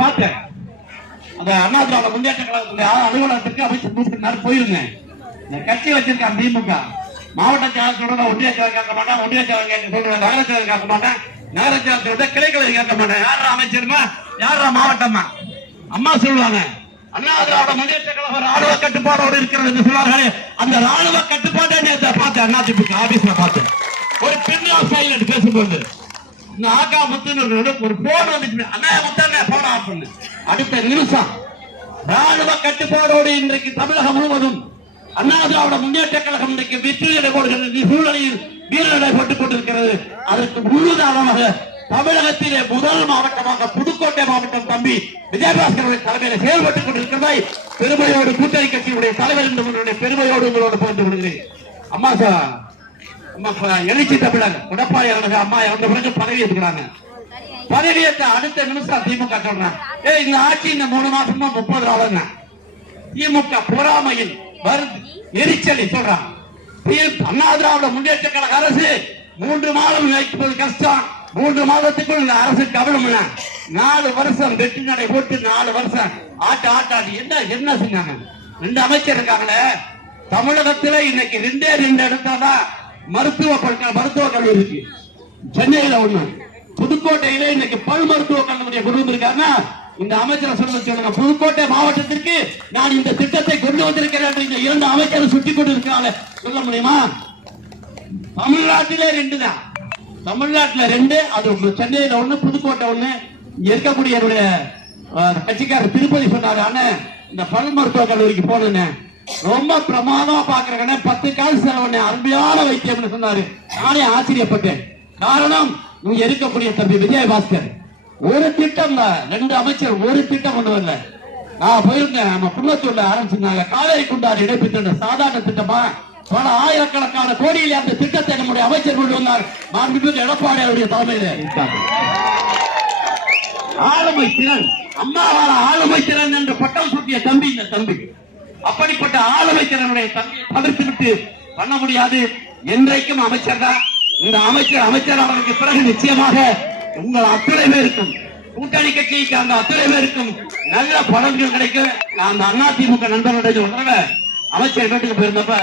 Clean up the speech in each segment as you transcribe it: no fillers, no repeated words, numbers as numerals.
பார்த்தேன். அந்த அண்ணா திராவிட முன்னேற்ற கழகத்துடைய அலுவலகத்திற்கு அமைச்சர் போயிருங்க. இந்த கட்சி வச்சிருக்காங்க திமுக மாவட்ட செயலாளர் ஒன்றிய செயலர் கேட்க மாட்டேன், ஒன்றிய செயலர் கேட்க சொல்றேன், நகர செயலர் கேட்க மாட்டேன், நகர செயலர் கிளைகளை கேட்க மாட்டேன். யாரா அமைச்சருமா யாரா மாவட்டமா? அம்மா சொல்லுவாங்க அண்ணா திராவிட முன்னேற்ற கழகம் ராணுவ கட்டுப்பாடோடு இருக்கிறது என்று சொல்வார்களே, அந்த ராணுவ கட்டுப்பாட்டை பார்த்தேன். அண்ணா திமுக ஆபீஸ்ல பார்த்தேன். ஒரு பெண் சைலண்ட் பேசும்போது இந்த ஆகா முத்து ஒரு போன் வந்துச்சு. அண்ணா முத்தண்ண போன் ஆஃப் பண்ணு. அடுத்த நிமிஷம் ராணுவ கட்டுப்பாடோடு இன்றைக்கு தமிழகம் முழுவதும் அண்ணா திராவிட முன்னேற்ற கழகம் இன்றைக்கு வெற்றி நடைபெறுகிற சூழ்நிலையில் வீரநடை போட்டுக் கொண்டிருக்கிறது. அதற்கு முழுதானமாக தமிழகத்திலே முதல் மாவட்டமாக புதுக்கோட்டை மாவட்டம் தம்பி விஜயபாஸ்கர் தலைமையில் செயல்பட்டுக் கொண்டிருக்கிறதை பெருமையோடு கூட்டணி கட்சியுடைய தலைவர் என்ற பெருமையோடு உங்களோடு பகிர்ந்து கொள்கிறேன். அம்மா எழுச்சி தமிழர் எடப்பாடி அவர்கள் அம்மா இறந்த பிறகு பதவி ஏற்றுக்கிறாங்க. பதவியேற்ற அடுத்த நிமிஷம் திமுக சொல்றாங்க, இந்த ஆட்சி இந்த 3 மாசமா 30 நாள் திமுக பொறாமையில் எரிச்சலை சொல்றாங்க. அண்ணா திராவிட முன்னேற்ற கழக அரசு 3 மாதம் வைப்பது கஷ்டம், 3 மாதத்துக்குள் இந்த அரசு கவனம் 4 வருஷம் வெற்றி நடை போட்டு 4 வருஷம் ஆட்டாடி என்ன செஞ்சாங்க? 2 அமைச்சர் இருக்காங்களே தமிழகத்தில் இன்னைக்கு 2 இடத்துலதான் மருத்துவ கல்லூரி இருக்கு. சென்னையில ஒண்ணு, புதுக்கோட்டையில இன்னைக்கு பல் மருத்துவ கல்லூரியை கொண்டு வந்திருக்காங்க. இந்த அமைச்சர் சொல்லுங்க, புதுக்கோட்டை மாவட்டத்திற்கு நான் இந்த திட்டத்தை கொண்டு வந்திருக்கிறேன் என்று இந்த 2 அமைச்சர் சுட்டி கொண்டு இருக்கிறாங்க. சொல்ல முடியுமா? தமிழ்நாட்டிலே 2 தான். தமிழ்நாட்டில் 2, அது சென்னையில 1, புதுக்கோட்டை 1. இங்க இருக்கக்கூடிய என்னுடைய கட்சிக்காரர் திருப்பதி சொன்னாரு, இந்த பல் மருத்துவ கல்லூரிக்கு போனேன், ரொம்ப பிரமாதமா பாக்குறேன், 10 காசு செலவு, அருமையான வைத்தியம் சொன்னாரு. நானே ஆச்சரியப்பட்டேன். காரணம் இங்க இருக்கக்கூடிய தம்பி விஜயபாஸ்கர் ஒரு திட்டம் 2 அமைச்சர் ஒரு திட்டம் கொண்டு வரல. நான் போயிருந்தேன், நம்ம குன்னத்தூர்ல ஆரம்பிச்சிருந்தாங்க காவேரி குண்டாறு இணைப்பு திட்டம். சாதாரண திட்டமா? பல ஆயிரக்கணக்கான கோடியில் அந்த திட்டத்தை நம்முடைய அமைச்சர் கொண்டு வந்தார். மாண்புமிகு எடப்பாடி அவருடைய தலைமையில ஆளுமை திறன், அம்மாவால ஆளுமை திறன் என்று பட்டம் சூட்டிய தம்பி இந்த தம்பி. அப்படிப்பட்ட ஆளுமை திறனுடைய தம்பியை தவிர்த்து விட்டு பண்ண முடியாது. என்றைக்கும் அமைச்சர் தான். இந்த அமைச்சர் அவருக்கு பிறகு நிச்சயமாக உங்கள் அத்துணை பேருக்கும், கூட்டணி கட்சிக்கு அந்த அத்துணை பேருக்கும் நல்ல பலன்கள் கிடைக்கும். நான் அந்த அதிமுக நண்பர்களுடைய ஒன்றரை அமைச்சர் வீட்டுக்கு போயிருந்தப்ப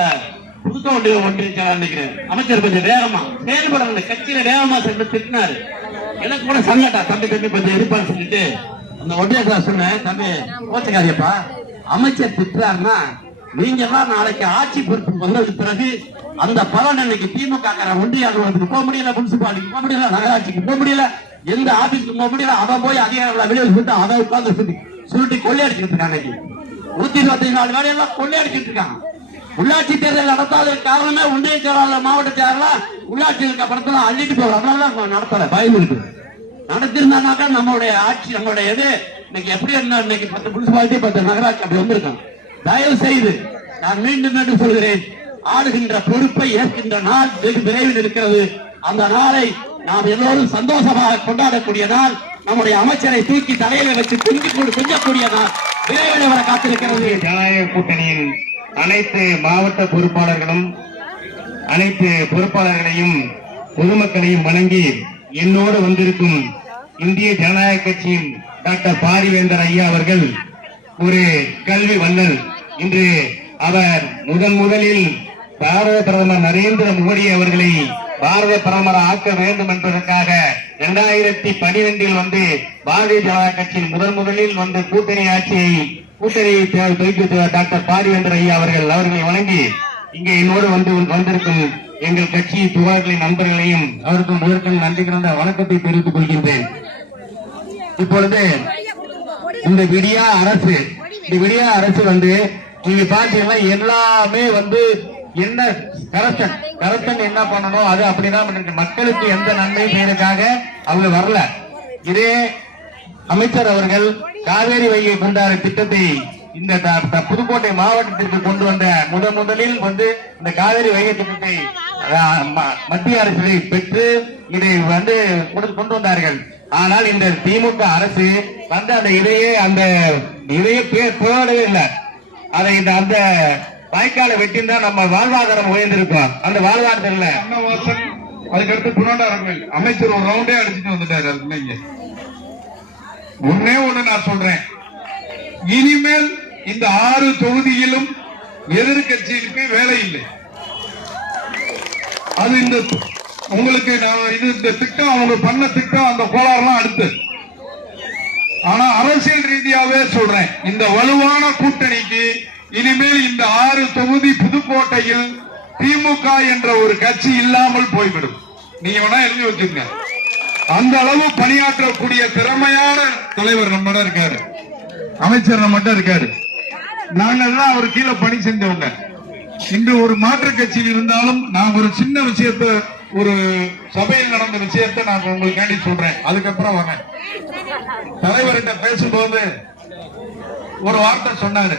புதுக்கோட்டை ஒன்றிய நினைக்கிறேன் அமைச்சர் கொஞ்சம் வேகமா செயல்பட கட்சியில வேகமா சென்று திட்டினாரு. எனக்கு கூட சங்கட்டா, தம்பி கொஞ்சம் இருப்பான்னு சொல்லிட்டு அந்த ஒன்றிய சொன்னேன், தம்பி கோச்சக்காரியப்பா, அமைச்சர் திட்டுறாருன்னா நீங்க எல்லாம் நாளைக்கு ஆட்சி பொறுப்பு வந்ததுக்கு பிறகு அந்த பலன் இன்னைக்கு திமுக ஒன்றிய அலுவலகத்துக்கு போக முடியல, முனிசிபாலிட்டிக்கு போக முடியல, நகராட்சிக்கு போக முடியல, எந்த ஆபீஸ்க்கு போக முடியல. அவன் போய் அதிகாரிகளை வெளியே சொல்லிட்டு அதை உட்கார்ந்து சுருட்டி கொள்ளையடிச்சிட்டு இருக்காங்க. 124 வேலையெல்லாம் கொள்ளையடிச்சிட்டு இருக்காங்க. உள்ளாட்சி தேர்தல் நடத்தாத காரணமே ஒன்றிய செயலாளர் மாவட்ட செயலாளர் உள்ளாட்சி இருக்க படத்துல அள்ளிட்டு போவாங்க. அதனால நடத்தல, பயம் இருக்கு. நடத்திருந்தாக்கா நம்மளுடைய ஆட்சி, நம்மளுடைய இது இன்னைக்கு எப்படி இருந்தா இன்னைக்கு 10 முனிசிபாலிட்டி 10 நகராட்சி அப்படி வந்திருக்காங்க. தயவு செய்து நான் மீண்டும் சொல்கிறேன், ஆளுகின்ற பொறுப்பை ஏற்கின்ற நாள் வெகு விரைவில் இருக்கிறது. அந்த நாளை நாம் எல்லோரும் சந்தோஷமாக கொண்டாடக்கூடிய நாள், நம்முடைய அமைச்சரை தூக்கி தலையில வச்சு கொஞ்சக்கூடிய நாள் விரைவில் வர காத்திருக்கிறது. ஜனநாயக கூட்டணியின் அனைத்து மாவட்ட பொறுப்பாளர்களும் அனைத்து பொறுப்பாளர்களையும் பொதுமக்களையும் வணங்கி என்னோடு வந்திருக்கும் இந்திய ஜனநாயக கட்சியின் டாக்டர் பாரிவேந்தர் ஐயா அவர்கள் ஒரு கல்வி வள்ளல். இன்று அவர் முதலில் பாரத பிரதமர் நரேந்திர மோடி அவர்களை பாரத பிரதமர் ஆக்க வேண்டும் என்பதற்காக 2012 வந்து பாரதிய ஜனதா கட்சியின் முதலில் வந்து கூட்டணியை டாக்டர் பாரிவேந்தர் ஐயா அவர்களை வணங்கி இங்கே என்னோடு வந்திருக்கும் எங்கள் கட்சி துவார்களின் நண்பர்களையும் அவருக்கும் முதற்கண் நன்றி கலந்த வணக்கத்தை தெரிவித்துக் கொள்கின்றேன். இப்பொழுது இந்த விடியா அரசு வந்து நீங்க பாத்தீங்கன்னா எல்லாமே வந்து என்ன கரப்ஷன் என்ன பண்ணணும் அது அப்படிதான் மக்களுக்கு எந்த நன்மை செய்யறதுக்காக அவங்க வரல. இதே அமைச்சர் அவர்கள் காவேரி வைகை குண்டாறு திட்டத்தை இந்த புதுக்கோட்டை மாவட்டத்திற்கு கொண்டு வந்த முதலில் வந்து இந்த காவேரி வைகை திட்டத்தை மத்திய அரசை பெற்று இதை வந்து கொண்டு வந்தார்கள். ஆனால் இந்த திமுக அரசு வந்து அந்த இதையே போடவே இல்லை. அதை அந்த வாய்க்கால வெட்டினா நம்ம வாழ்வாதாரம் உயர்ந்திருக்கோம். அந்த வாழ்வாதாரம் இல்ல. அதுக்கடுத்து புனண்டாரங்கள் அமைச்சர் ஒரு ரவுண்டே அடிச்சுட்டு வந்துட்டாரு. ஒண்ணே ஒண்ணு நான் சொல்றேன், இனிமேல் இந்த 6 தொகுதியிலும் எதிர்கட்சிக்கு வேலை இல்லை. அது இந்த உங்களுக்கு இந்த திட்டம் அவங்க பண்ண திட்டம் அந்த கோளாறுலாம் அடுத்து. ஆனா அரசியல் ரீதியாவே சொல்றேன், இந்த வலுவான கூட்டணிக்கு இனிமேல் இந்த 6 தொகுதி புதுக்கோட்டையில் திமுக என்ற ஒரு கட்சி இல்லாமல் போய்விடும். நீங்க வேணா எழுதி வச்சுங்க. அந்த அளவு பணியாற்றக்கூடிய திறமையான தலைவர் நம்மட இருக்காரு, அமைச்சர் நம்மகிட்ட இருக்காரு. நாங்கெல்லாம் அவர் கீழே பணி செஞ்சவங்க. இன்று ஒரு மாற்று கட்சியில் இருந்தாலும் நான் ஒரு சின்ன விஷயத்தை, ஒரு சபையில் நடந்த விஷயத்தை நான் உங்களுக்காண்டி சொல்றேன். அதுக்கப்புறம் வாங்க. தலைவர்கிட்ட பேசும்போது ஒரு வார்த்தை சொன்னாரு,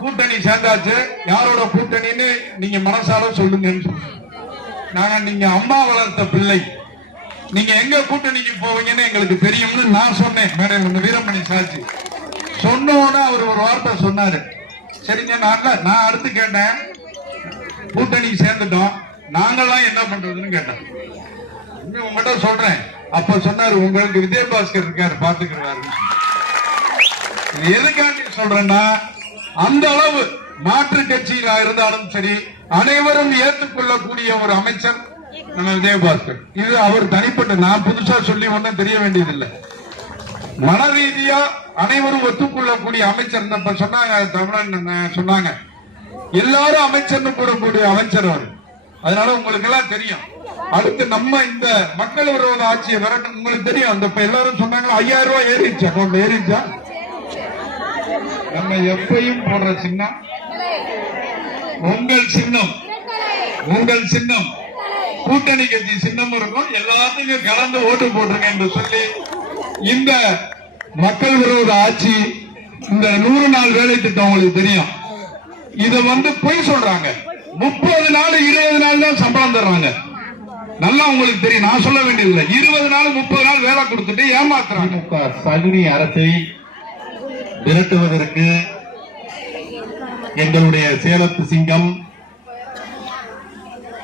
கூட்டணி சேர்ந்தாச்சு, யாரோட கூட்டணின்னு நீங்க மனசால சொல்லுங்கன்னு. நீங்க அம்மா வளர்த்த பிள்ளை, நீங்க எங்க கூட்டணிக்கு போவீங்கன்னு எங்களுக்கு தெரியும்னு நான் சொன்னேன். மேடம் வீரமணி சாட்சி சொன்னோன்னு அவர் ஒரு வார்த்தை சொன்னாரு. சரிங்க, நான் அடுத்து கேட்டேன், கூட்டணி சேர்ந்துட்டோம், நாங்கெல்லாம் என்ன பண்றதுன்னு கேட்டேன். உங்ககிட்ட சொல்றேன். அப்ப சொன்னாரு, உங்களுக்கு விஜயபாஸ்கர் இருக்காரு, பாத்துக்கிறாரு. எதுக்காண்டி சொல்றேன்னா, அந்த அளவு மாற்று கட்சியில இருந்தாலும் சரி, அனைவரும் ஏற்றுக்கொள்ளக்கூடிய ஒரு அமைச்சர் நம்ம விஜயபாஸ்கர். இது அவர் தனிப்பட்ட, நான் புதுசா சொல்லி ஒன்றும் தெரிய வேண்டியதில்லை. மன ரீதியா அனைவரும் ஒத்துக்கொள்ளக்கூடிய அமைச்சர். சொன்னாங்க தமிழன் சொன்னாங்க, எல்லாரும் அமைச்சர்னு கூறக்கூடிய அமைச்சர் அவர். அதனால உங்களுக்கு எல்லாம் தெரியும். அடுத்து நம்ம இந்த மக்கள் விரோத ஆட்சியை விரட்ட உங்களுக்கு தெரியும். அந்த எல்லாரும் சொன்னாங்க 5000 ரூபாய் ஏறிடுச்சு, அக்கௌண்ட் ஏறிடுச்சா? நம்ம எப்பயும் போடுற சின்னம் உங்கள் சின்னம், உங்கள் சின்னம் கூட்டணி கட்சி சின்னம் இருக்கும். எல்லாத்துக்கும் கலந்து ஓட்டு போட்டுருங்க என்று சொல்லி, இந்த மக்கள் விரோத ஆட்சி, இந்த 100 நாள் வேலை திட்டம் உங்களுக்கு தெரியும். இத பொய் சொல்றாங்க. 30 நாள் 20 நாள் தான் சம்பளம் தர்றாங்க. நல்லா உங்களுக்கு தெரியும், நான் சொல்ல வேண்டியதில்லை. 20 நாள் 30 நாள் வேலை கொடுத்துட்டு ஏமாத்துறாங்க. சகுனி அரசை விரட்டுவதற்கு எங்களுடைய சேலத்து சிங்கம்,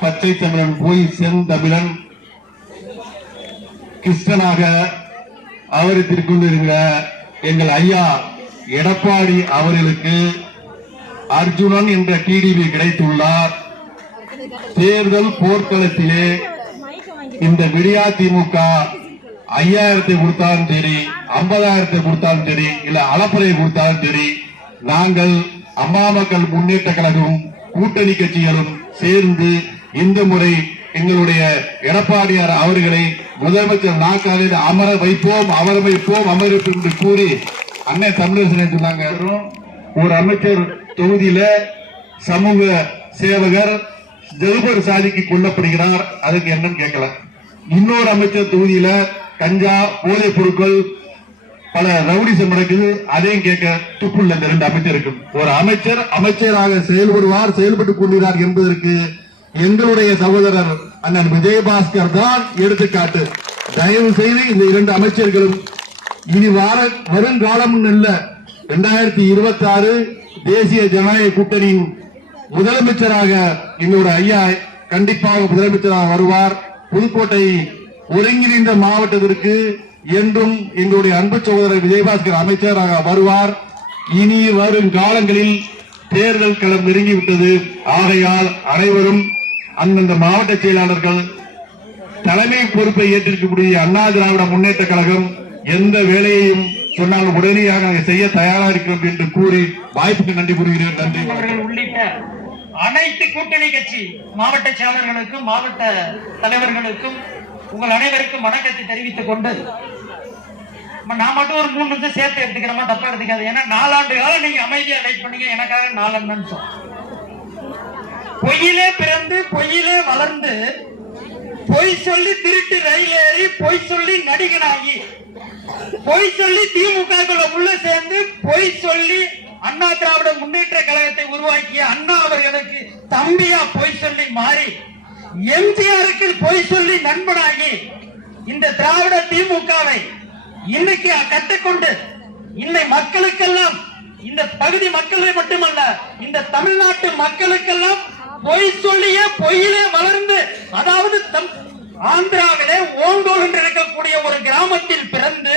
பச்சை தமிழன் போய் செந்தமிழன் கிருஷ்ணனாக அவருக்கு கொண்டிருக்கிற எங்கள் ஐயா எடப்பாடி அவர்களுக்கு அர்ஜுனன் என்ற டிடிவி கிடைத்துள்ளார். தேர்தல் போர்க்களத்திலே இந்த விடியா திமுக 5000 கொடுத்தாலும் சரி, 50,000 கொடுத்தாலும் சரி, இல்ல அளப்பறை கொடுத்தாலும் சரி, நாங்கள் அம்மா மக்கள் முன்னேற்ற கழகம் கூட்டணி கட்சிகளும் சேர்ந்து இந்த முறை எங்களுடைய எடப்பாடியார் அவர்களை முதலமைச்சர் நாற்காலில் அமர வைப்போம், அமர வைப்போம், அமர்வைப்போம் என்று கூறி அண்ணன் தமிழரசன் சொன்னாங்க. ஒரு அமைச்சர் தொகுதியில சமூக சேவகர் ஜெல்பர் சாதிக்கு கொல்லப்படுகிறார், அதுக்கு என்னன்னு கேட்கல. இன்னொரு அமைச்சர் தொகுதியில கஞ்சா போதைப் பொருட்கள் பல ரவுடிசம் நடக்குது, அதையும் கேட்க துப்புள்ள இந்த 2 அமைச்சருக்கு. ஒரு அமைச்சர் அமைச்சராக செயல்படுவார், செயல்பட்டுக் கொள்கிறார் என்பதற்கு எங்களுடைய சகோதரர் அண்ணன் விஜயபாஸ்கர் தான் எடுத்துக்காட்டு. தயவு செய்து இந்த 2 அமைச்சர்களும் இனி வருங்காலம் இல்ல, 2026 தேசிய ஜனநாயக கூட்டணியின் முதலமைச்சராக எங்களுடைய ஐயா கண்டிப்பாக முதலமைச்சராக வருவார். புதுக்கோட்டை ஒருங்கிணைந்த மாவட்டத்திற்கு என்றும் எங்களுடைய அன்பு சகோதரர் விஜயபாஸ்கர் அமைச்சராக வருவார். இனி வரும் காலங்களில் தேர்தல் களம் நெருங்கிவிட்டது. ஆகையால் அனைவரும் அந்தந்த மாவட்ட செயலாளர்கள் தலைமை பொறுப்பை ஏற்றிருக்கக்கூடிய அண்ணா திராவிட முன்னேற்ற கழகம் எந்த வேலையையும் சொன்னால் உடனடியாக செய்ய தயாராக இருக்கிறோம் என்று கூறி வாய்ப்புக்கு நன்றி கூறுகிறேன். நன்றி. உள்ளிட்ட அனைத்து கூட்டணி கட்சி மாவட்ட செயலாளர்களுக்கும் மாவட்ட தலைவர்களுக்கும் உங்கள் அனைவருக்கும் வணக்கத்தை தெரிவித்துக் கொண்டு, நான் மட்டும் ஒரு 3 நிமிஷம் சேர்த்து எடுத்துக்கிறோமா, தப்பா எடுத்துக்காது. ஏன்னா 4 ஆண்டு காலம் நீங்க அமைதியா வெயிட் பண்ணீங்க, எனக்காக 4 நிமிஷம். பொய்யிலே பிறந்து பொய்யிலே வளர்ந்து பொய் சொல்லி திருட்டு ரயில் ஏறி பொய் சொல்லி நடிகனாகி பொய் சொல்லி திமுக உள்ள சேர்ந்து பொய் சொல்லி அண்ணா திராவிட முன்னேற்ற கழகத்தை உருவாக்கிய அண்ணா அவர்களுக்கு தம்பியா பொய் சொல்லி மாறி எம்ஜிஆருக்கு பொய் சொல்லி நண்பனாகி இந்த திராவிட திமுகவை இன்னைக்கு கற்றுக்கொண்டு இன்னை மக்களுக்கெல்லாம், இந்த பகுதி மக்களை மட்டுமல்ல இந்த தமிழ்நாட்டு மக்களுக்கெல்லாம் பொய் சொல்லியே பொய்யிலே வளர்ந்து, அதாவது ஆந்திராவிலே ஓங்கோல் என்று இருக்கக்கூடிய ஒரு கிராமத்தில் பிறந்து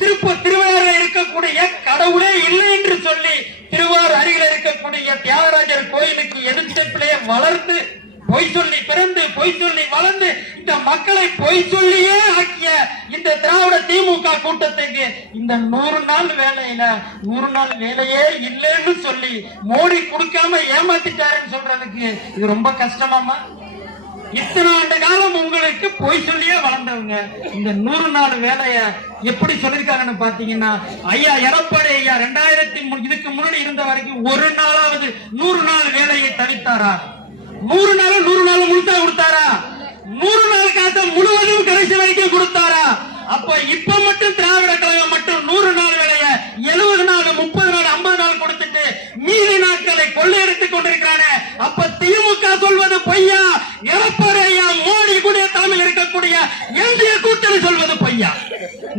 திருவாரூரில் இருக்கக்கூடிய கடவுளே இல்லை என்று சொல்லி திருவாரூர் அருகில் இருக்கக்கூடிய தியாகராஜர் கோயிலுக்கு எதிர்ப்பிலேயே வளர்ந்து பொய் சொல்லி பிறந்து பொய் சொல்லி வளர்ந்து இந்த மக்களை பொய் சொல்லியே ஆக்கிய இந்த திராவிட திமுக கூட்டத்துக்கு இந்த 100 நாள் வேலையில 100 நாள் வேலையே இல்லைன்னு சொல்லி மோடி கொடுக்காம ஏமாத்திட்டாருன்னு சொல்றதுக்கு இது ரொம்ப கஷ்டமாமா? இத்தனை ஆண்டு காலம் உங்களுக்கு பொய் சொல்லியே வளர்ந்தவங்க இந்த 100 நாள் வேலைய எப்படி சொல்லிருக்காங்கன்னு பாத்தீங்கன்னா, ஐயா எடப்பாடி ஐயா 2003 இதுக்கு முன்னாடி இருந்த வரைக்கும் ஒரு நாளாவது 100 நாள் வேலையை தவித்தாரா? 100 நாள் முழுசா கொடுத்தாரா? 100 நாள் காசை முழுவதும் கடைசி வரைக்கும் கொடுத்தாரா? அப்ப இப்ப மட்டும் திராவிட கழகம் மட்டும் 100 நாள் வேலைய 70 நாள் 30 நாள் 50 நாள் கொடுத்துட்டு மீதி நாட்களை கொள்ளையடித்துக் கொண்டிருக்கிறானே, அப்ப திமுக சொல்வது பொய்யா? எடப்பாடி ஐயா மோடி கூட தலைமையில் இருக்கக்கூடிய இந்திய கூட்டணி சொல்வது பொய்யா?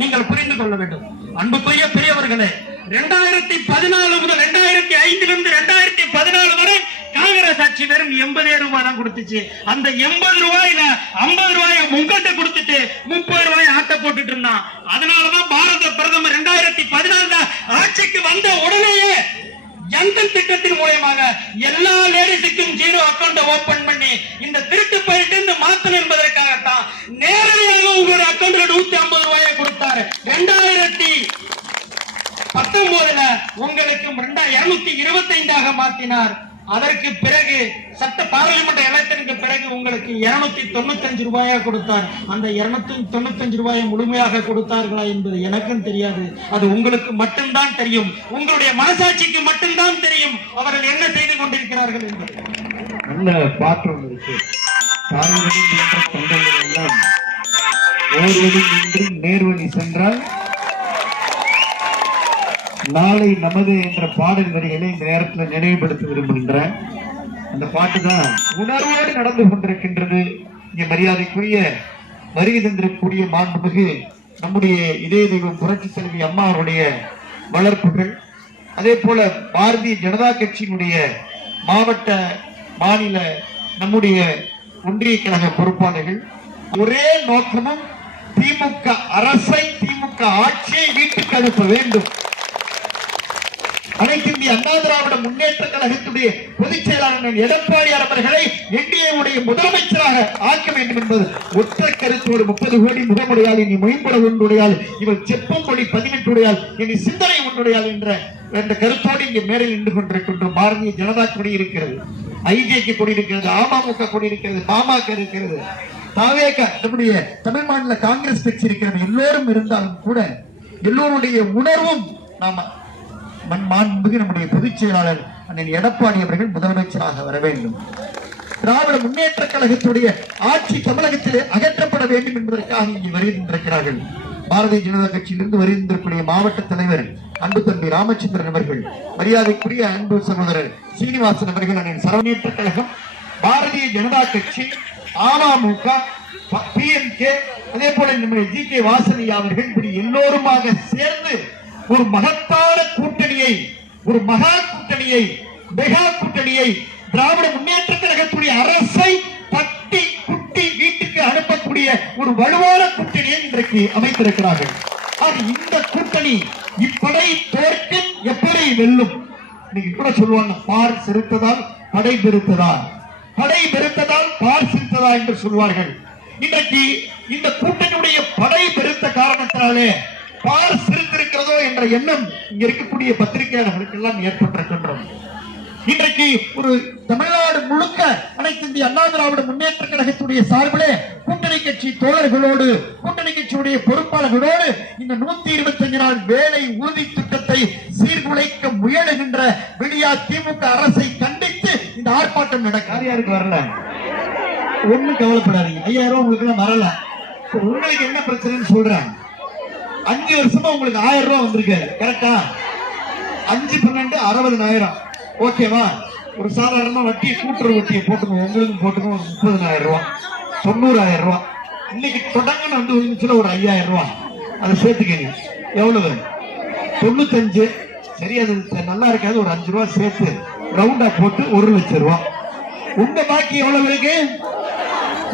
நீங்கள் புரிந்து கொள்ள வேண்டும். அன்புக்குரிய பெரியவர்களே, 2014 முதல் 2005 2014 வரை காங்கிரஸ் ஆட்சி வெறும் 80 ரூபாய் தான் கொடுத்துச்சு. அந்த 80 ரூபாயில 50 ரூபாயை முங்கட்ட கொடுத்துட்டு 30 ரூபாய் ஆட்ட போட்டுட்டு இருந்தான். அதனாலதான் பாரத பிரதமர் 2014 ஆட்சிக்கு வந்த உடனேயே ஜன்தன் திட்டத்தின் மூலமாக எல்லா லேடிஸுக்கும் 0 அக்கௌண்ட் ஓபன் பண்ணி இந்த திருட்டு பயிட்டு இருந்து மாத்தணும் என்பதற்காகத்தான் நேரடியாக உங்களுடைய அக்கௌண்ட்ல 150 ரூபாயை கொடுத்தாரு. 2019 உங்களுக்கு 225 மாத்தினார். அதற்கு பிறகு சட்ட பாராளுமன்ற எலெக்ஷனுக்கு பிறகு உங்களுக்கு 295 ரூபாயா கொடுத்தார். அந்த 295 ரூபாயை முழுமையாக கொடுத்தார்களா என்பது எனக்கும் தெரியாது. அது உங்களுக்கு மட்டும்தான் தெரியும். உங்களுடைய மனசாட்சிக்கு மட்டும்தான் தெரியும் அவர்கள் என்ன செய்து கொண்டிருக்கிறார்கள் என்பது. நல்ல பாற்றம் இருக்கு. தாய்வழி என்ற தொண்டர்கள் எல்லாம் ஓர்வழி நின்று நேர்வழி சென்றால் நாளை நமது என்ற பாடல் வரிகளை இந்த நேரத்தில் நினைவுபடுத்த விரும்புகின்றேன். அந்த பாட்டு தான் உணர்வோடு நடந்து கொண்டிருக்கின்றது. இங்கே மரியாதைக்குரிய வருகை தந்திருக்கக்கூடிய மாண்புமிகு நம்முடைய இதய தெய்வம் புரட்சி தலைவி அம்மா அவருடைய வளர்ப்புகள், அதே போல பாரதிய ஜனதா கட்சியினுடைய மாவட்ட மாநில நம்முடைய ஒன்றிய கழக பொறுப்பாளர்கள் ஒரே நோக்கமும் திமுக அரசை திமுக ஆட்சியை வீட்டுக்கு அனுப்ப வேண்டும். அனைத்து இந்திய அண்ணா திராவிட முன்னேற்ற கழகத்துடைய பொதுச் செயலாளர் எடப்பாடியார் அவர்களை என்டிஏவுடைய முதலமைச்சராக ஆக்க வேண்டும் என்பது ஒற்றை கருத்தோடு 30 கோடி முகமுடையால் இனி மொயம்பட ஒன்றுடையால் இவள் செப்பம் மொழி 18 உடையால் இனி சிந்தனை ஒன்றுடையால் என்ற கருத்தோடு இங்கே மேடையில் நின்று கொண்டிருக்கின்றோம். பாரதிய ஜனதா கொடி இருக்கிறது, ஐஜேக்கு கொடி இருக்கிறது, அமமுக கொடி இருக்கிறது, பாமக இருக்கிறது, தாவேக நம்முடைய தமிழ் மாநில காங்கிரஸ் கட்சி இருக்கிறது. எல்லோரும் இருந்தாலும் கூட எல்லோருடைய உணர்வும் நாம மாண்புமிகு நம்முடைய பொதுச் செயலாளர் அண்ணன் எடப்பாடி அவர்கள் முதலமைச்சராக வர வேண்டும். திராவிட முன்னேற்ற கழகத்துடைய ஆட்சி தமிழகத்திலே அகற்றப்பட வேண்டும் என்பதற்காக இங்கே வருகின்றிருக்கிறார்கள். பாரதிய ஜனதா கட்சியிலிருந்து வருகின்றக்கூடிய மாவட்ட தலைவர் அன்பு தம்பி ராமச்சந்திரன் அவர்கள், மரியாதைக்குரிய அன்பு சகோதரர் சீனிவாசன் அவர்கள், அண்ணன் சரவணேற்ற கழகம், பாரதிய ஜனதா கட்சி, அமமுக, பிஎம்கே, அதே போல நம்முடைய ஜி.கே. வாசனையா அவர்கள் இப்படி எல்லோருமாக சேர்ந்து ஒரு மகத்தான கூட்டணியை, ஒரு மகா கூட்டணியை, மெகா கூட்டணியை, திராவிட முன்னேற்ற கழகத்துடைய அரசை தட்டி குட்டி வீட்டுக்கு அனுப்பக்கூடிய ஒரு வலுவான கூட்டணியை இன்றைக்கு அமைத்திருக்கிறார்கள். இந்த கூட்டணி இப்படை தோற்கும், எப்படி வெல்லும்? இன்னைக்கு கூட சொல்லுவாங்க, பார் சிறுத்ததால் படை பெருத்ததா, படை பெருத்ததால் பார் சிறுத்ததா என்று சொல்வார்கள். இன்றைக்கு இந்த கூட்டணியுடைய படை பெருத்த காரணத்தினாலே பார் சிரித்திருக்கிறதோ என்ற எண்ணம் இங்க இருக்கக்கூடிய பத்திரிகையாளர்களுக்கு எல்லாம் ஏற்பட்டிருக்கின்றோம். இன்றைக்கு ஒரு தமிழ்நாடு முழுக்க அனைத்து இந்திய அண்ணா திராவிட முன்னேற்ற கழகத்துடைய சார்பிலே கூட்டணி கட்சி தோழர்களோடு, கூட்டணி கட்சியுடைய பொறுப்பாளர்களோடு இந்த 125 நாள் வேலை உறுதி திட்டத்தை சீர்குலைக்க முயலுகின்ற விடியா திமுக அரசை கண்டித்து இந்த ஆர்ப்பாட்டம் நடக்க யாருக்கு வரல, ஒண்ணும் கவலைப்படாதீங்க. 5000 உங்களுக்கு எல்லாம் வரல. உங்களுக்கு என்ன பிரச்சனைன்னு சொல்றேன். 5 வருஷமா உங்களுக்கு 1000 ரூபாய் வந்திருக்காரு, கரெக்டா? 5 12 60,000, ஓகேவா? ஒரு சாதாரணமா வட்டியை கூட்டுற வட்டியை போட்டுக்கோங்க, உங்களுக்கு போட்டுக்கோங்க 30,000 ரூபாய், 90,000 ரூபாய். இன்னைக்கு தொடங்கன்னு வந்து ஒரு 5000 ரூபாய் அதை சேர்த்துக்கங்க. எவ்வளவு? 95. சரி, அது நல்லா இருக்காது. ஒரு 5 ரூபாய் சேர்த்து ரவுண்டா போட்டு 1 லட்சம் ரூபாய். உங்க பாக்கி எவ்வளவு இருக்கு?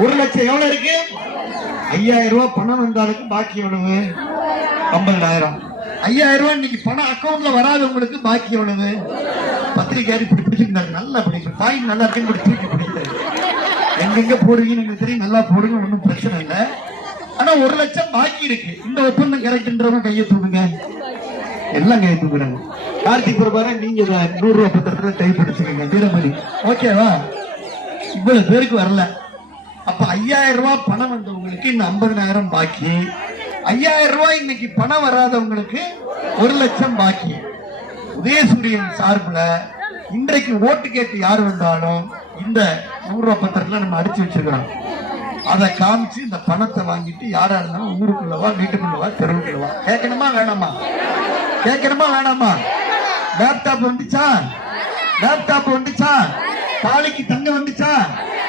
1 லட்சம் எவ்வளவு இருக்கு? 5000 ரூபாய் பணம் வந்தாலுக்கு பாக்கி எவ்வளவு? 50,000. 5,000 ரூபாய் இன்னைக்கு பணம் அக்கௌண்ட்ல வராதவங்களுக்கு பாக்கி எவ்வளவு? பத்திரிக்கையாரி இப்படி பிடிச்சிருந்தாரு, நல்லா பிடிக்கும், பாயிண்ட் நல்லா இருக்குன்னு இப்படி தூக்கி பிடிக்கிறாரு. எங்கெங்க போடுவீங்கன்னு எனக்கு தெரியும், நல்லா போடுங்க, ஒன்றும் பிரச்சனை இல்லை. ஆனா 1 லட்சம் பாக்கி இருக்கு. இந்த ஒப்பந்தம் கரெக்ட்ன்றவங்க கையை தூக்குங்க. எல்லாம் கையை தூக்குறாங்க. கார்த்திக் பிரபார நீங்க 100 ரூபாய் பத்திரத்துல டைப் அடிச்சுக்கீங்க வீரமணி, ஓகேவா? இவ்வளவு பேருக்கு வரல. அப்ப 5,000 ரூபாய் பணம் வந்தவங்களுக்கு இன்னும் 50,000 பாக்கி. 5,000 ரூபாய் இன்னைக்கு பணம் வராதவங்களுக்கு 1 லட்சம் பாக்கி. உதயசூரியன் சார்பில் இன்றைக்கு ஓட்டு கேட்டு யார் வந்தாலும் இந்த 100 ரூபாய் பத்திரத்துல நம்ம அடிச்சு வச்சிருக்கிறோம். அதை காமிச்சு இந்த பணத்தை வாங்கிட்டு யாரா இருந்தாலும் ஊருக்குள்ளவா, வீட்டுக்குள்ளவா, தெருவுக்குள்ளவா. கேட்கணுமா வேணாமா? கேட்கணுமா வேணாமா? லேப்டாப் வந்துச்சா? லேப்டாப் வந்துச்சா? தாலிக்கு தங்கம் வந்துச்சா?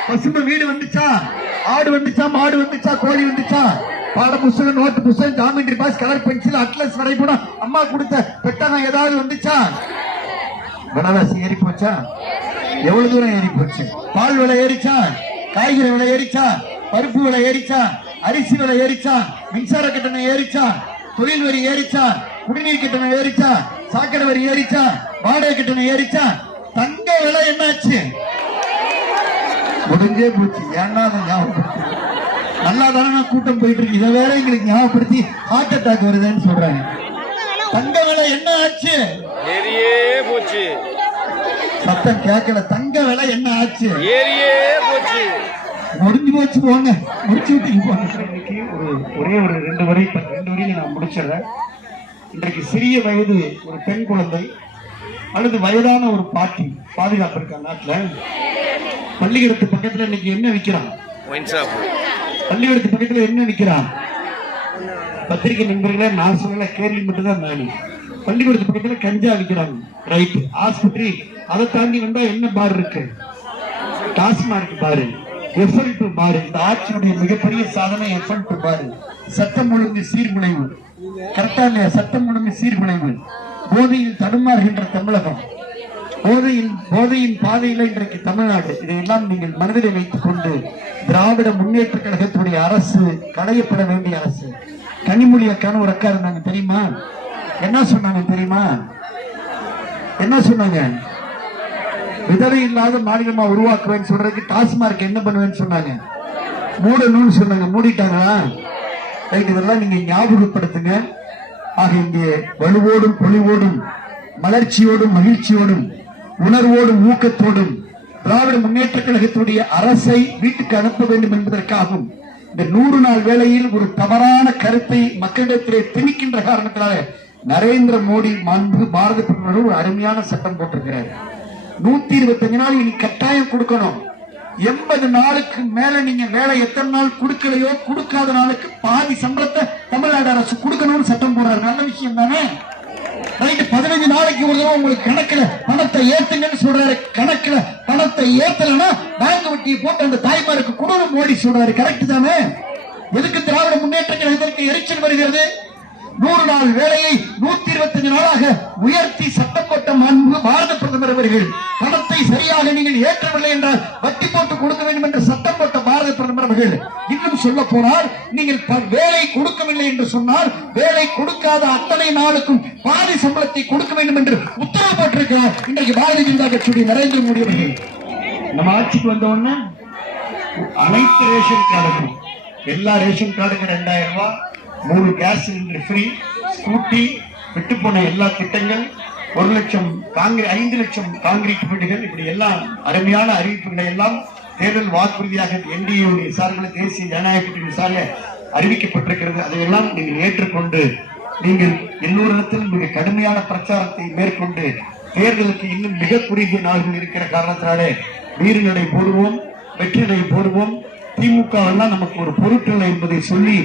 பசுமை வீடு வந்துச்சா? ஆடு வந்துச்சா? மாடு வந்துச்சா? கோழி வந்துச்சா? பாட புஸ்தகம், நோட்டு புஸ்தகம், geometry box, colour pencil, atlas வரைபடம், அம்மா கொடுத்த பெட்டகம் ஏதாவது வந்துச்சா? விலைவாசி ஏறி போச்சா? எவ்வளவு தூரம் ஏறி போச்சு? பால் விலை ஏறிச்சா? காய்கறி விலை ஏறிச்சா? பருப்பு விலை ஏறிச்சா? அரிசி விலை ஏறிச்சா? மின்சார கட்டணம் ஏறிச்சா? தொழில் வரி ஏறிச்சா? குடிநீர் கட்டணம் ஏறிச்சா? சாக்கடை வரி ஏறிச்சா? வாடகை கட்டணம் ஏறிச்சா? தங்க விலை என்னாச்சு? முடிஞ்சே போச்சு. ஏன்னா அதை ஞாபகப்படுத்தி நல்லா தானே கூட்டம் போயிட்டு இருக்கு, இதை வேற எங்களுக்கு ஞாபகப்படுத்தி ஹார்ட் அட்டாக் வருதுன்னு சொல்றாங்க. தங்க விலை என்ன ஆச்சு? ஏறியே போச்சு. சத்தம் கேட்கல. தங்க விலை என்ன ஆச்சு? ஏறியே போச்சு. முடிஞ்சு போச்சு. போங்க, முடிச்சு விட்டு போங்க. இன்னைக்கு ஒரே ஒரு 2 வரியில நான் முடிச்சிடறேன். இன்றைக்கு சிறிய வயது ஒரு பெண் குழந்தை அல்லது வயதான ஒரு பாட்டி பாதுகாப்பு இருக்கா நாட்டுல? பள்ளிக்கூடத்து பக்கத்துல இன்னைக்கு என்ன விற்கிறான்? Wine shop. பள்ளிக்கூடத்து பக்கத்துல என்ன விற்கிறான்? பத்திரிகை நண்பர்களே, நான் சொல்லல, கேள்வி மட்டும் தான் நானு. பள்ளிக்கூடத்து பக்கத்துல கஞ்சா விற்கிறாங்க. ரைட். ஆஸ்பத்திரி அதை தாண்டி வந்தா என்ன பார் இருக்கு? டாஸ்மார்க் பாரு, எஃப்எல் பாரு. இந்த ஆட்சியுடைய மிகப்பெரிய சாதனை எஃப்எல் பாரு. சட்டம் ஒழுங்கு சீர்குலைவு. கரெக்டா இல்லையா? சட்டம் ஒழுங்கு சீர்குலைவு. போதையில் தடுமாறுகின்ற தமிழகம், போதையின் பாதையில இன்றைக்கு தமிழ்நாடு. இதையெல்லாம் நீங்கள் மனதில் வைத்துக் கொண்டு திராவிட முன்னேற்ற கழகத்துடைய அரசு களையப்பட வேண்டிய அரசு. கனிமொழி அக்கான ஒரு அக்கா இருந்தாங்க தெரியுமா? என்ன சொன்னாங்க தெரியுமா? என்ன சொன்னாங்க? விதவை இல்லாத மாநிலமா உருவாக்குவேன்னு சொல்றதுக்கு டாஸ்மார்க் என்ன பண்ணுவேன்னு சொன்னாங்க? மூடணும்னு சொன்னாங்க. மூடிட்டாங்களா? இதெல்லாம் நீங்க ஞாபகப்படுத்துங்க. ஆக இங்கே வலுவோடும் பொலிவோடும் மலர்ச்சியோடும் மகிழ்ச்சியோடும் உணர்வோடும் ஊக்கத்தோடும் திராவிட முன்னேற்ற கழகத்துடைய அரசை வீட்டுக்கு அனுப்ப வேண்டும் என்பதற்காகவும் இந்த 100 நாள் வேளையில் ஒரு தவறான கருத்தை மக்களிடத்திலே திணிக்கின்ற காரணத்தினால நரேந்திர மோடி மாண்பு பாரத பிரதமர் ஒரு அருமையான சட்டம் போட்டிருக்கிறார். 125 நாள் இனி கட்டாயம் கொடுக்கணும். 80 நாளுக்கு மேல நீங்க வேலை எத்தனை நாள் கொடுக்கலையோ, கொடுக்காத நாளுக்கு பாதி சம்பளத்தை தமிழ்நாடு அரசு கொடுக்கணும்னு சட்டம் போடுறாரு. நல்ல விஷயம் தானே? 15 நாளைக்கு ஒரு தடவை உங்களுக்கு கணக்குல பணத்தை ஏத்துங்கன்னு சொல்றாரு. கணக்குல பணத்தை ஏத்தலன்னா பேங்க் வட்டியை போட்டு அந்த தாய்மாருக்கு கொடுன்னு மோடி சொல்றாரு. கரெக்ட் தானே? எதுக்கு திராவிட முன்னேற்ற கழகத்திற்கு எரிச்சல் வருகிறது? 100 நாள் வேலையை 125 நாளாக உயர்த்தி சட்டம் போட்ட மாண்பு பாரத பிரதமர் அவர்கள் பணத்தை சரியாக நீங்கள் ஏற்றவில்லை என்றால் வட்டி போட்டு கொடுக்க வேண்டும் என்று சட்டம் போட்ட பாரத பிரதமர் அவர்கள் இன்னும் சொல்ல போனால் நீங்கள் வேலை கொடுக்கவில்லை என்று சொன்னால் வேலை கொடுக்காத அத்தனை நாளுக்கும் பாதி சம்பளத்தை கொடுக்க வேண்டும் என்று உத்தரவு போட்டிருக்கிறார் இன்றைக்கு பாரதிய ஜனதா கட்சியுடைய நரேந்திர மோடி அவர்கள். நம்ம ஆட்சிக்கு வந்த உடனே அனைத்து ரேஷன் கார்டுக்கும் எல்லா ரேஷன் கார்டுக்கும் 2000 ரூபாய், 3 கேஸ் சிலிண்டர் ஃப்ரீ, ஸ்கூட்டி, விட்டு போன எல்லா திட்டங்கள், 1 லட்சம் 5 லட்சம் காங்கிரீட் வீடுகள், இப்படி எல்லாம் அருமையான அறிவிப்புகளை எல்லாம் தேர்தல் வாக்குறுதியாக என்டிஏ சார்பில் தேசிய ஜனநாயக கூட்டணி சார்பில் அறிவிக்கப்பட்டிருக்கிறது. அதையெல்லாம் நீங்கள் ஏற்றுக்கொண்டு நீங்கள் எல்லோரிடத்திலும் மிக கடுமையான பிரச்சாரத்தை மேற்கொண்டு தேர்தலுக்கு இன்னும் மிக குறுகிய நாள்கள் இருக்கிற காரணத்தினாலே வீரநடை போடுவோம், வெற்றிநடை போடுவோம். திமுக எல்லாம் நமக்கு ஒரு பொருட்கள் என்பதை சொல்லி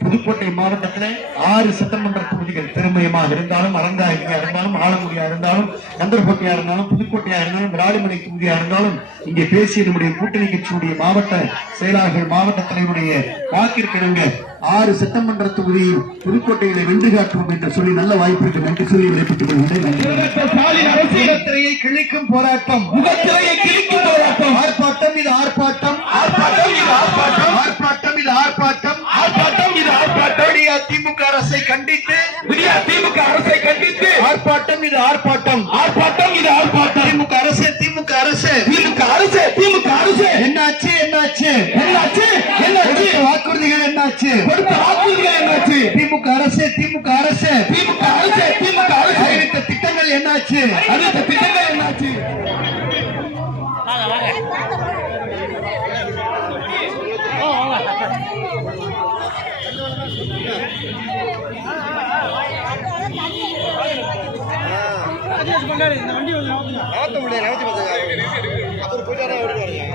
புதுக்கோட்டை மாவட்டத்தில் 6 சட்டமன்ற தொகுதிகள் திருமயமாக இருந்தாலும், அறந்தாங்கியா இருந்தாலும், ஆலங்குடியா இருந்தாலும், கந்தர்கோட்டையா இருந்தாலும், புதுக்கோட்டையா இருந்தாலும், விராலிமலை தொகுதியா இருந்தாலும் இங்கே பேசிய நம்முடைய கூட்டணி கட்சியுடைய மாவட்ட செயலாளர்கள், மாவட்ட தலைவருடைய வாக்கிற்கிணங்க 6 சட்டமன்ற தொகுதியில் புதுக்கோட்டையில வென்று காட்டுவோம் என்று சொல்லி நல்ல வாய்ப்பிற்கு நன்றி சொல்லி விடைபெற்றுக் கொள்கிறேன். அரசியலை கிழிக்கும் போராட்டம், முகத்திரையை கிழிக்கும் போராட்டம், ஆர்ப்பாட்டம் இது ஆர்ப்பாட்டம், ஆர்ப்பாட்டம் இது ஆர்ப்பாட்டம், ஆர்ப்பாட்டம் இது ஆர்ப்பாட்டம், ஆர்ப்பாட்டம் இது ஆர்ப்பாட்டம். திமுக அரசை கண்டித்து திமுக அரசை கண்டித்து ஆர்ப்பாட்டம் இது ஆர்ப்பாட்டம் இது ஆர்ப்பாட்டம். திமுக அரசு திமுக அரசு திமுக அரசு என்னாச்சு என்னாச்சு கொடுத்த வாக்குறுதிகள் என்னாச்சு திமுக அரசு அறிவித்த திட்டங்கள் என்னாச்சு நகர்த்த முடியல நகர்த்தி பார்த்துக்க அப்புறம் போயிட்டாரா ஓடிட்டு வரீங்க